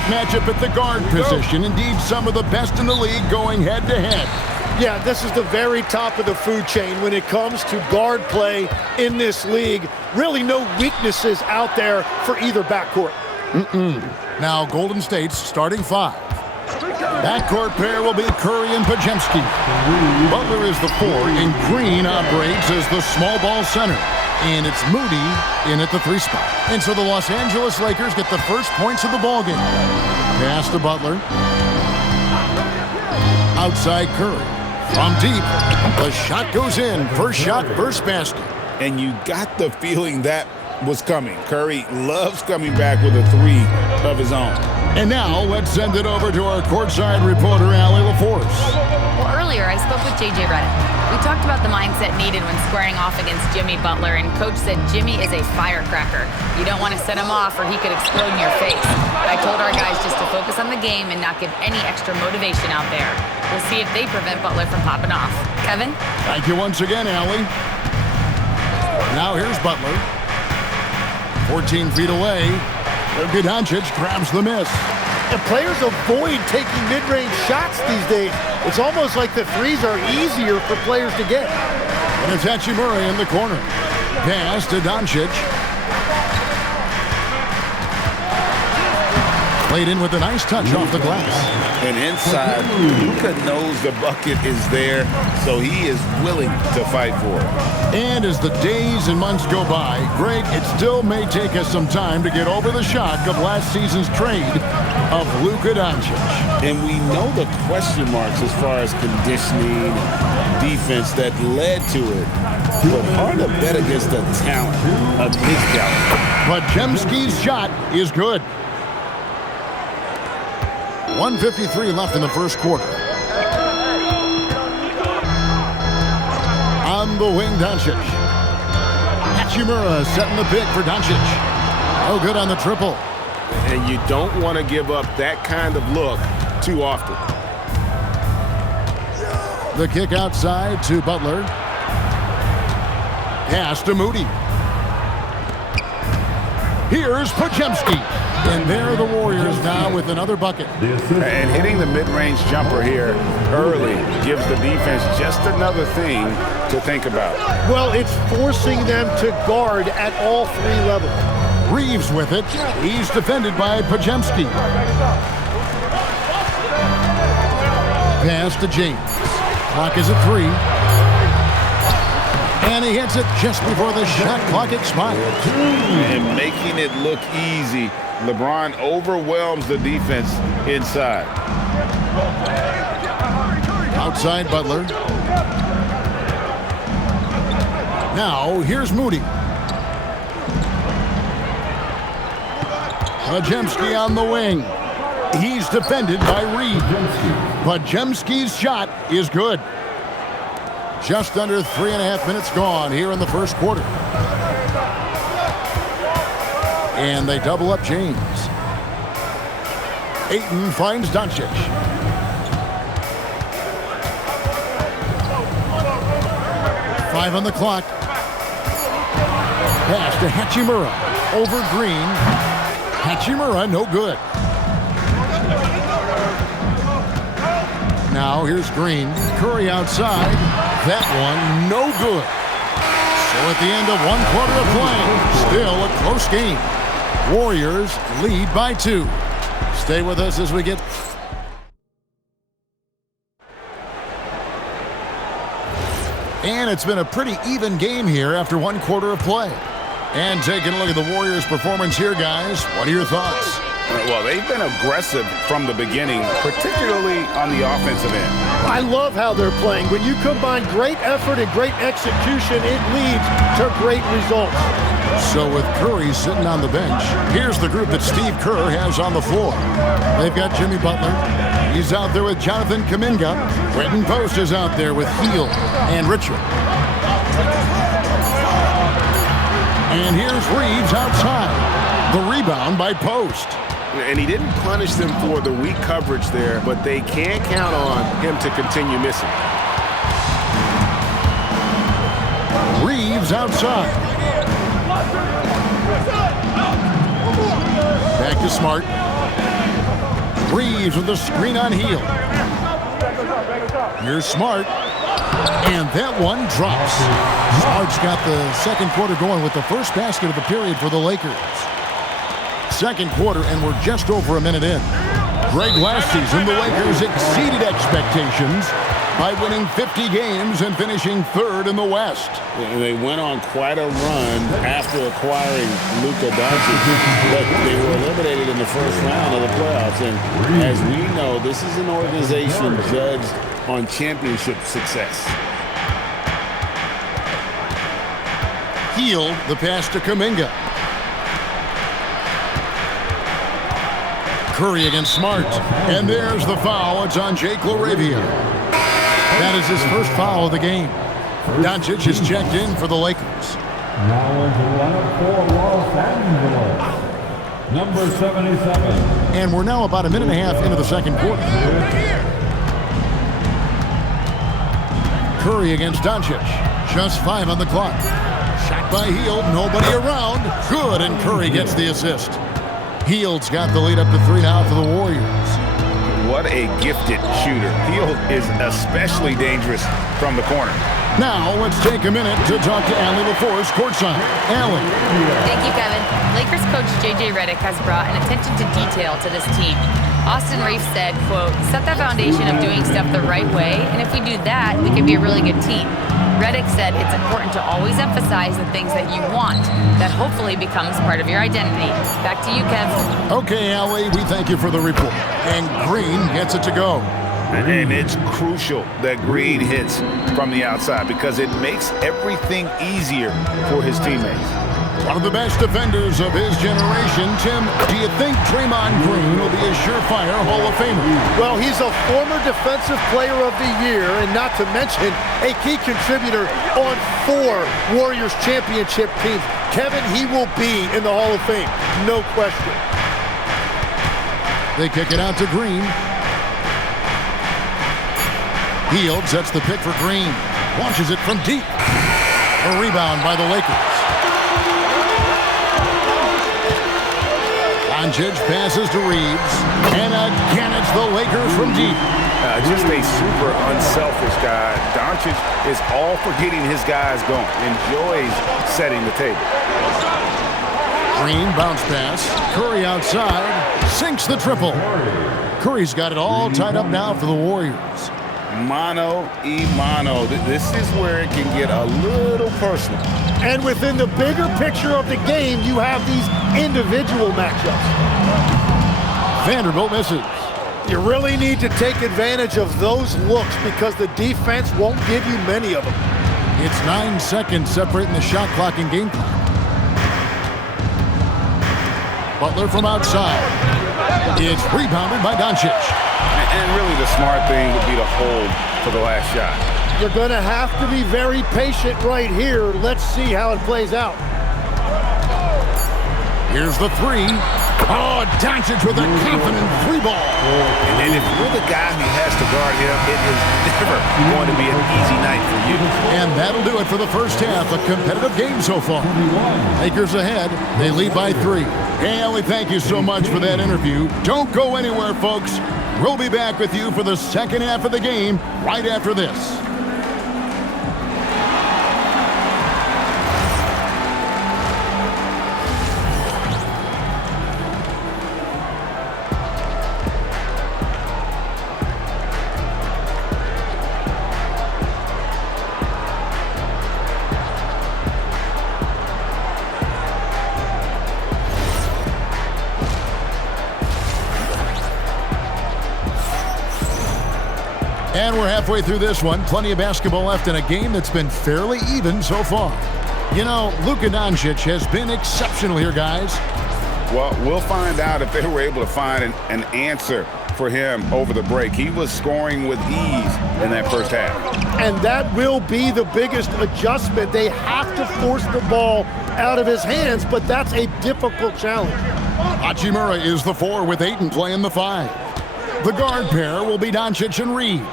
fantastic matchup at the guard position. Indeed, some of the best in the league going head-to-head. Yeah, this is the very top of the food chain when it comes to guard play in this league. Really no weaknesses out there for either backcourt. Now Golden State's starting five. Backcourt pair will be Curry and Podziemski. Butler is the 4, and Green operates as the small ball center. And it's Moody in at the 3 spot. And so the Los Angeles Lakers get the first points of the ballgame. Pass to Butler. Outside Curry. From deep, the shot goes in. First shot, first basket. And you got the feeling that was coming. Curry loves coming back with a 3 of his own. And now let's send it over to our courtside reporter, Allie LaForce. Well, earlier I spoke with J.J. Redick. We talked about the mindset needed when squaring off against Jimmy Butler, and Coach said Jimmy is a firecracker. You don't want to set him off or he could explode in your face. I told our guys just to focus on the game and not give any extra motivation out there. We'll see if they prevent Butler from popping off. Kevin? Thank you once again, Allie. Now here's Butler. 14 feet away. Luka Doncic grabs the miss. And players avoid taking mid-range shots these days. It's almost like the threes are easier for players to get. And it's Hachimura in the corner. Pass to Doncic. Played in with a nice touch off the glass. And inside, Luka knows the bucket is there, so he is willing to fight for it. And as the days and months go by, Greg, it still may take us some time to get over the shock of last season's trade of Luka Doncic. And we know the question marks as far as conditioning and defense that led to it. But hard to bet against the talent of his caliber. But Podziemski's shot is good. 1:53 left in the first quarter. On the wing, Doncic. Hachimura setting the pick for Doncic. Oh, good on the triple. And you don't want to give up that kind of look too often. The kick outside to Butler. Pass to Moody. Here's Podziemski. And there are the Warriors now with another bucket. And hitting the mid-range jumper here early gives the defense just another thing to think about. Well, it's forcing them to guard at all 3 levels. Reeves with it. He's defended by Podziemski. Pass to James. Clock is at 3. And he hits it just before the shot clock expires. And making it look easy. LeBron overwhelms the defense inside. Outside Butler. Now here's Moody. Podziemski on the wing. He's defended by Reed. Podziemski's shot is good. Just under 3.5 minutes gone here in the first quarter. And they double up James. Ayton finds Doncic. Five on the clock. Pass to Hachimura. Over Green. Hachimura, no good. Now here's Green. Curry outside. That one, no good. So at the end of 1 quarter of play, still a close game. Warriors lead by 2. Stay with us as we get... And it's been a pretty even game here after 1 quarter of play. And taking a look at the Warriors' performance here, guys, what are your thoughts? Well, they've been aggressive from the beginning, particularly on the offensive end. I love how they're playing. When you combine great effort and great execution, it leads to great results. So with Curry sitting on the bench, here's the group that Steve Kerr has on the floor. They've got Jimmy Butler. He's out there with Jonathan Kuminga. Brenton Post is out there with Hield and Richard. And here's Reeves outside. The rebound by Post. And he didn't punish them for the weak coverage there, but they can't count on him to continue missing. Reeves outside. Back to Smart. Reeves with a screen on Hield. Here's Smart. And that one drops. Smart's got the second quarter going with the first basket of the period for the Lakers. Second quarter, and we're just over a minute in. Greg, last season, the Lakers exceeded expectations by winning 50 games and finishing third in the West. And they went on quite a run after acquiring Luka Doncic, but they were eliminated in the first round of the playoffs. And as we know, this is an organization judged on championship success. Hield, the pass to Kuminga. Curry against Smart. And there's the foul. It's on Jake LaRavia. That is his first foul of the game. Doncic is checked in for the Lakers. Now into lineup for Los Angeles, number 77. And we're now about a minute and a half into the second quarter. Curry against Doncic. Just 5 on the clock. Shot by Hield. Nobody around. Good, and Curry gets the assist. Hield's got the lead up to 3 now for the Warriors. What a gifted shooter. Hield is especially dangerous from the corner. Now, let's take a minute to talk to Allie LaForce courtside. Allie. Thank you, Kevin. Lakers coach J.J. Redick has brought an attention to detail to this team. Austin Reeves said, quote, set that foundation of doing stuff the right way, and if we do that, we can be a really good team. Redick said it's important to always emphasize the things that you want. That hopefully becomes part of your identity. Back to you, Kev. Okay, Allie, we thank you for the report. And Green gets it to go. And it's crucial that Green hits from the outside because it makes everything easier for his teammates. One of the best defenders of his generation. Tim, do you think Draymond Green will be a surefire Hall of Famer? Well, he's a former Defensive Player of the Year, and not to mention a key contributor on 4 Warriors championship teams. Kevin, he will be in the Hall of Fame, no question. They kick it out to Green. Hield sets the pick for Green. Launches it from deep. A rebound by the Lakers. Doncic passes to Reeves. And again, it's the Lakers from deep. Just a super unselfish guy. Doncic is all for getting his guys going. Enjoys setting the table. Green bounce pass. Curry outside. Sinks the triple. Curry's got it all tied up now for the Warriors. Mano y mano. This is where it can get a little personal. And within the bigger picture of the game, you have these individual matchups. Vanderbilt misses. You really need to take advantage of those looks because the defense won't give you many of them. It's 9 seconds separating the shot clock and game clock. Butler from outside. It's rebounded by Doncic. And really the smart thing would be to hold for the last shot. You're going to have to be very patient right here. Let's see how it plays out. Here's the 3. Oh, Doncic with a confident 3 ball. And if you're the guy who has to guard him, it is never going to be an easy night for you. And that'll do it for the first half. A competitive game so far. Lakers ahead. They lead by 3. Hey, Ellie, thank you so much for that interview. Don't go anywhere, folks. We'll be back with you for the second half of the game right after this. And we're halfway through this one. Plenty of basketball left in a game that's been fairly even so far. You know, Luka Doncic has been exceptional here, guys. Well, we'll find out if they were able to find an answer for him over the break. He was scoring with ease in that first half. And that will be the biggest adjustment. They have to force the ball out of his hands, but that's a difficult challenge. Hachimura is the 4 with Ayton playing the 5. The guard pair will be Doncic and Reeves.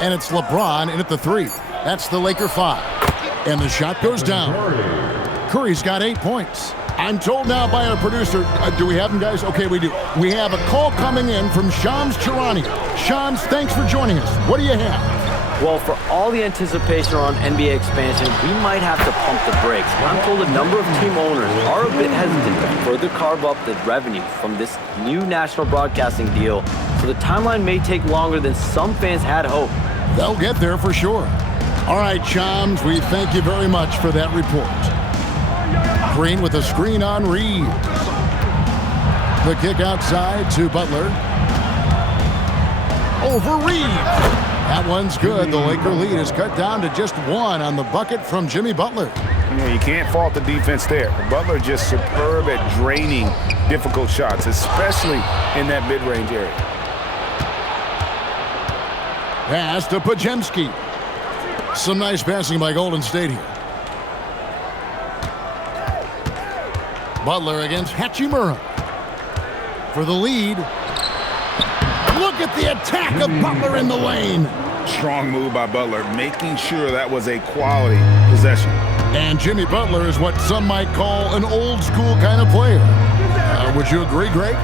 And it's LeBron in at the 3. That's the Laker 5. And the shot goes down. Curry's got 8 points. I'm told now by our producer, do we have him, guys? Okay, we do. We have a call coming in from Shams Charania. Shams, thanks for joining us. What do you have? Well, for all the anticipation around NBA expansion, we might have to pump the brakes. I'm told a number of team owners are a bit hesitant to further carve up the revenue from this new national broadcasting deal, so the timeline may take longer than some fans had hoped. They'll get there for sure. All right, Shams, we thank you very much for that report. Green with a screen on Reed. The kick outside to Butler. Over Reed. That one's good. The Laker lead is cut down to just one on the bucket from Jimmy Butler. Yeah, you can't fault the defense there. Butler just superb at draining difficult shots, especially in that mid-range area. Pass to Pajemski. Some nice passing by Golden State here. Butler against Hachimura for the lead. Look at the attack of Butler in the lane. Strong move by Butler, making sure that was a quality possession. And Jimmy Butler is what some might call an old school kind of player. Would you agree, Greg?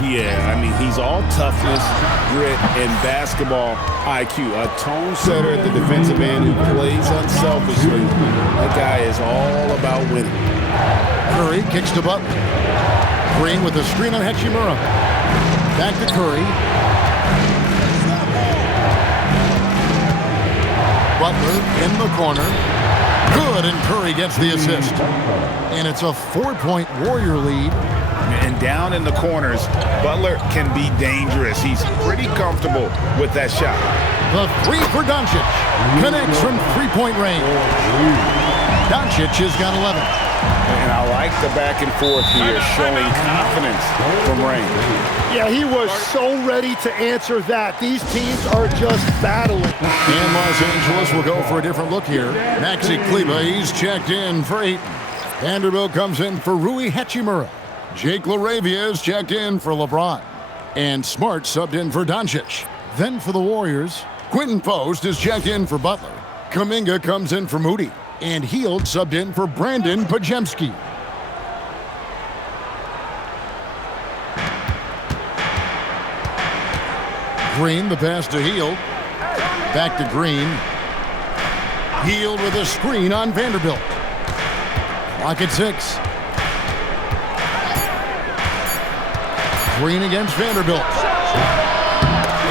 Yeah, I mean, he's all toughness, grit, and basketball IQ. A tone setter at the defensive end who plays unselfishly. That guy is all about winning. Curry kicks to Butler. Green with a screen on Hachimura. Back to Curry. Butler in the corner. Good, and Curry gets the assist. And it's a 4-point Warrior lead. And down in the corners, Butler can be dangerous. He's pretty comfortable with that shot. The three for Doncic. Connects from three-point range. Doncic has got 11. And I like the back and forth here, showing confidence from range. Yeah, he was so ready to answer that. These teams are just battling. And Los Angeles will go for a different look here. Maxi Kleber, he's checked in for Ayton. Vanderbilt comes in for Rui Hachimura. Jake LaRavia is checked in for LeBron. And Smart subbed in for Doncic. Then for the Warriors, Quentin Post is checked in for Butler. Kuminga comes in for Moody. And Hield subbed in for Brandon Pajemski. Green, the pass to Hield. Back to Green. Hield with a screen on Vanderbilt. Clock at 6. Green against Vanderbilt.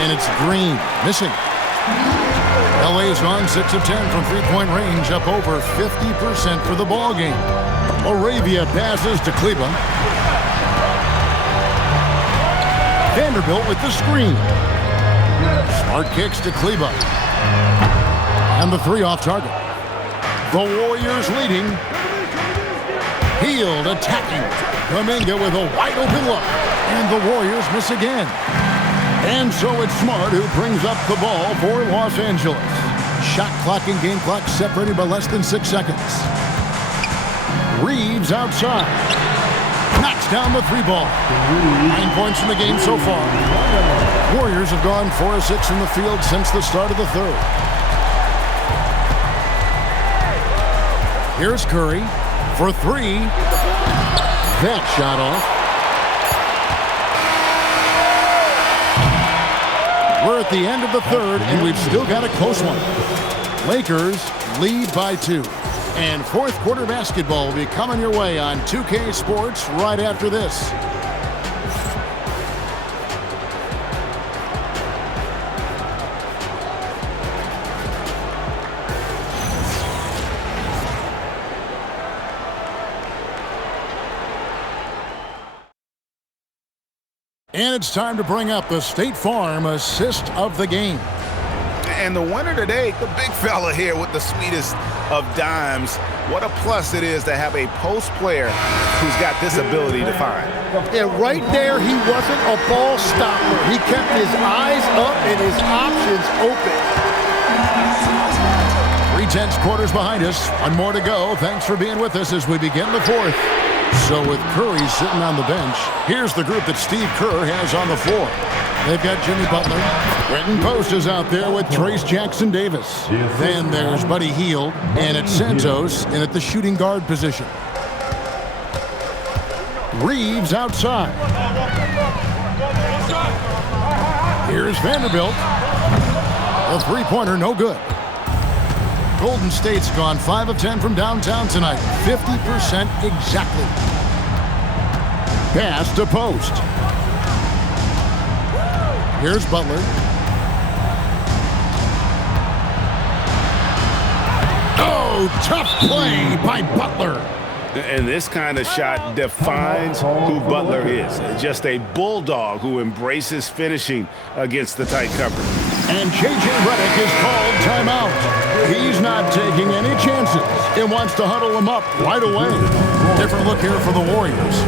And it's Green missing. LA's gone 6 of 10 from three-point range, up over 50% for the ball game. Moravia passes to Kleber. Vanderbilt with the screen. Smart kicks to Kleber. And the three off target. The Warriors leading. Hield attacking. Kuminga with a wide open look. And the Warriors miss again. And so it's Smart who brings up the ball for Los Angeles. Shot clock and game clock separated by less than 6 seconds. Reeves outside. Knocks down the three ball. 9 points in the game so far. Warriors have gone 4 of 6 from the field since the start of the third. Here's Curry for 3. That shot off. We're at the end of the third, and we've still got a close one. Lakers lead by 2. And fourth quarter basketball will be coming your way on 2K Sports right after this. And it's time to bring up the State Farm assist of the game. And the winner today, the big fella here with the sweetest of dimes. What a plus it is to have a post player who's got this ability to find. And right there, he wasn't a ball stopper. He kept his eyes up and his options open. 3/10 quarters behind us. One more to go. Thanks for being with us as we begin the fourth. So with Curry sitting on the bench, here's the group that Steve Kerr has on the floor. They've got Jimmy Butler. Quentin Post is out there with Trace Jackson-Davis. Then there's Buddy Hield, and it's Santos in at the shooting guard position. Reeves outside. Here's Vanderbilt. The three-pointer, no good. Golden State's gone 5 of 10 from downtown tonight. 50% exactly. Pass to post. Here's Butler. Oh, tough play by Butler. And this kind of shot defines who Butler is. Just a bulldog who embraces finishing against the tight cover. And J.J. Redick is called timeout. He's not taking any chances and wants to huddle him up right away. Different look here for the Warriors.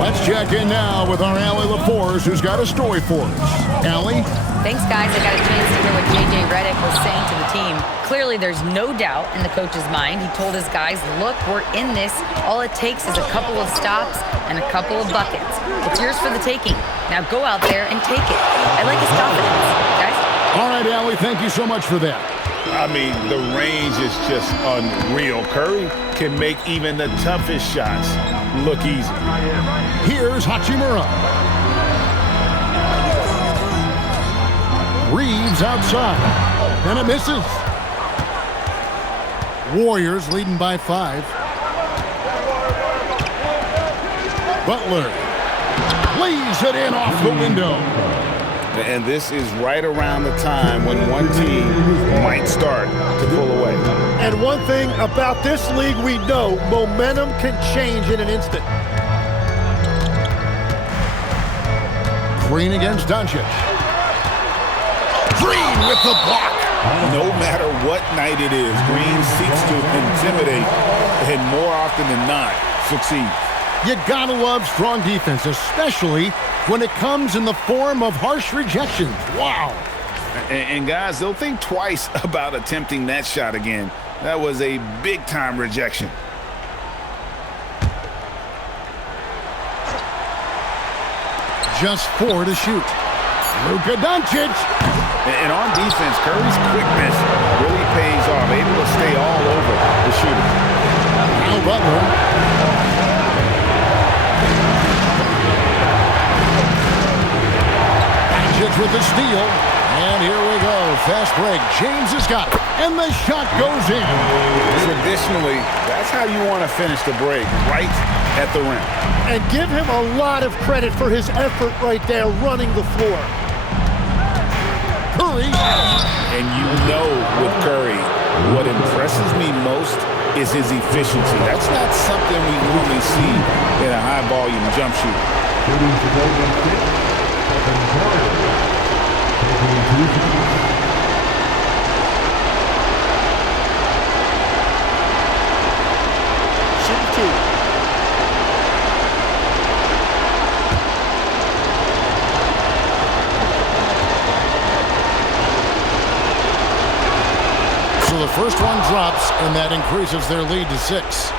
Let's check in now with our Allie LaForce, who's got a story for us. Allie? Thanks, guys. I got a chance to hear what J.J. Redick was saying to the team. Clearly, there's no doubt in the coach's mind. He told his guys, look, we're in this. All it takes is a couple of stops and a couple of buckets. It's yours for the taking. Now go out there and take it. I like his confidence, guys. All right, Allie, thank you so much for that. I mean, the range is just unreal. Curry can make even the toughest shots look easy. Here's Hachimura. Reeves outside, and it misses. Warriors leading by 5. Butler lays it in off the window. And this is right around the time when one team might start to pull away. And one thing about this league we know, momentum can change in an instant. Green against Doncic. Green with the block. No matter what night it is, Green seeks to intimidate and more often than not succeed. You gotta love strong defense, especially when it comes in the form of harsh rejections. Wow. And guys, they'll think twice about attempting that shot again. That was a big-time rejection. Just 4 to shoot. Luka Doncic. And on defense, Curry's quickness really pays off, able to stay all over the shooter. Now Butler. With the steal, and here we go. Fast break. James has got it, and the shot goes in. Traditionally, that's how you want to finish the break, right at the rim. And give him a lot of credit for his effort right there running the floor. Curry. And you know with Curry, what impresses me most is his efficiency. That's not something we normally see in a high-volume jump shooter. So the first one drops, and that increases their lead to 6.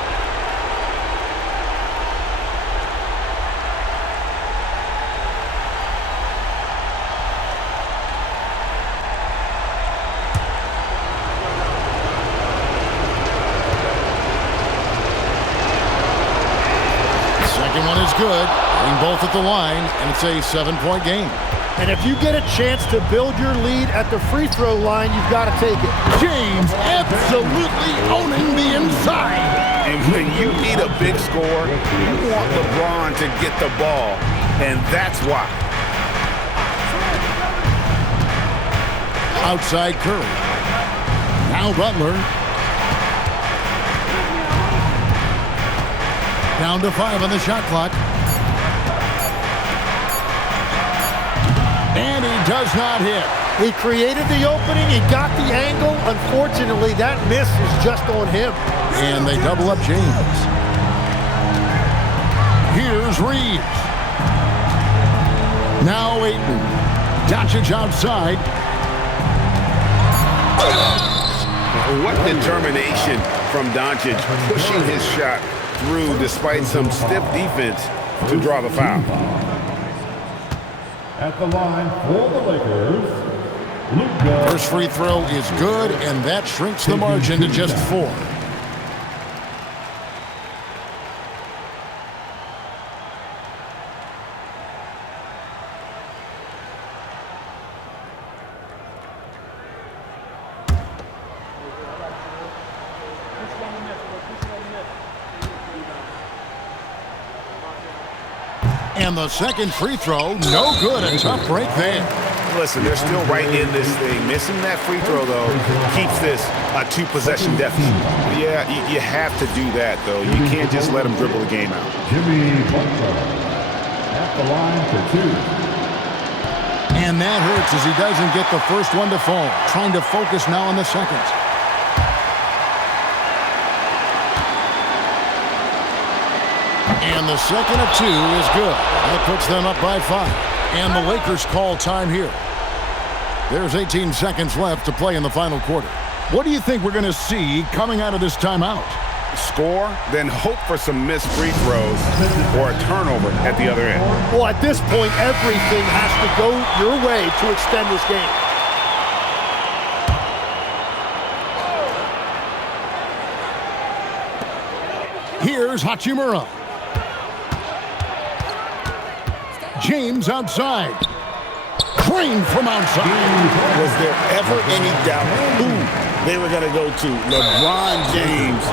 One is good, hitting both at the line, and it's a 7-point game. And if you get a chance to build your lead at the free throw line, you've got to take it. James absolutely owning the inside. And when you need a big score, you want LeBron to get the ball, and that's why. Outside Curry. Now Butler. Down to 5 on the shot clock. And he does not hit. He created the opening. He got the angle. Unfortunately, that miss is just on him. And they double up James. Here's Reeves. Now Ayton. Doncic outside. What determination from Doncic, pushing his shot through despite some stiff defense to draw the foul. At the line for the Lakers, Luka. First free throw is good, and that shrinks the margin to just 4. And the second free throw, no good. A tough break there. Listen, they're still right in this thing. Missing that free throw, though, keeps this a two-possession deficit. Yeah, you have to do that, though. You can't just let them dribble the game out. Jimmy Butler at the line for 2. And that hurts as he doesn't get the first one to fall. Trying to focus now on the second. And the second of 2 is good. That puts them up by 5. And the Lakers call time here. There's 18 seconds left to play in the final quarter. What do you think we're going to see coming out of this timeout? Score, then hope for some missed free throws or a turnover at the other end. Well, at this point, everything has to go your way to extend this game. Here's Hachimura. James outside. Crane from outside. Was there ever any doubt who they were going to go to? LeBron James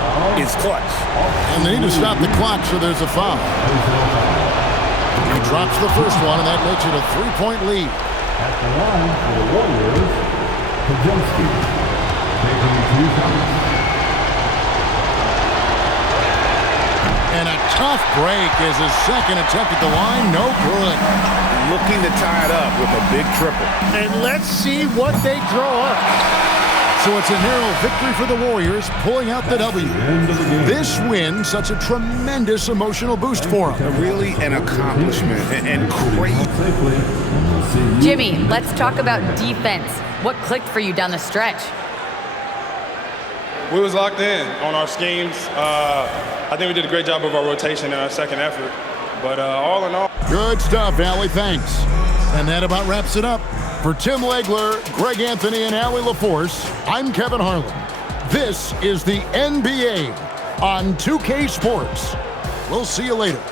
is clutch. And they need to stop the clock, so there's a foul. He drops the first one, and that makes it a 3-point lead. At the line for the Warriors, Podziemski. Taking 2 shots. And a tough break is his second attempt at the line. No good. Looking to tie it up with a big triple. And let's see what they draw up. So it's a narrow victory for the Warriors, pulling out the W. This win, such a tremendous emotional boost for them. Really an accomplishment and great. Jimmy, let's talk about defense. What clicked for you down the stretch? We was locked in on our schemes. I think we did a great job of our rotation in our second effort. But all in all... Good stuff, Allie. Thanks. And that about wraps it up. For Tim Legler, Greg Anthony, and Allie LaForce, I'm Kevin Harlan. This is the NBA on 2K Sports. We'll see you later.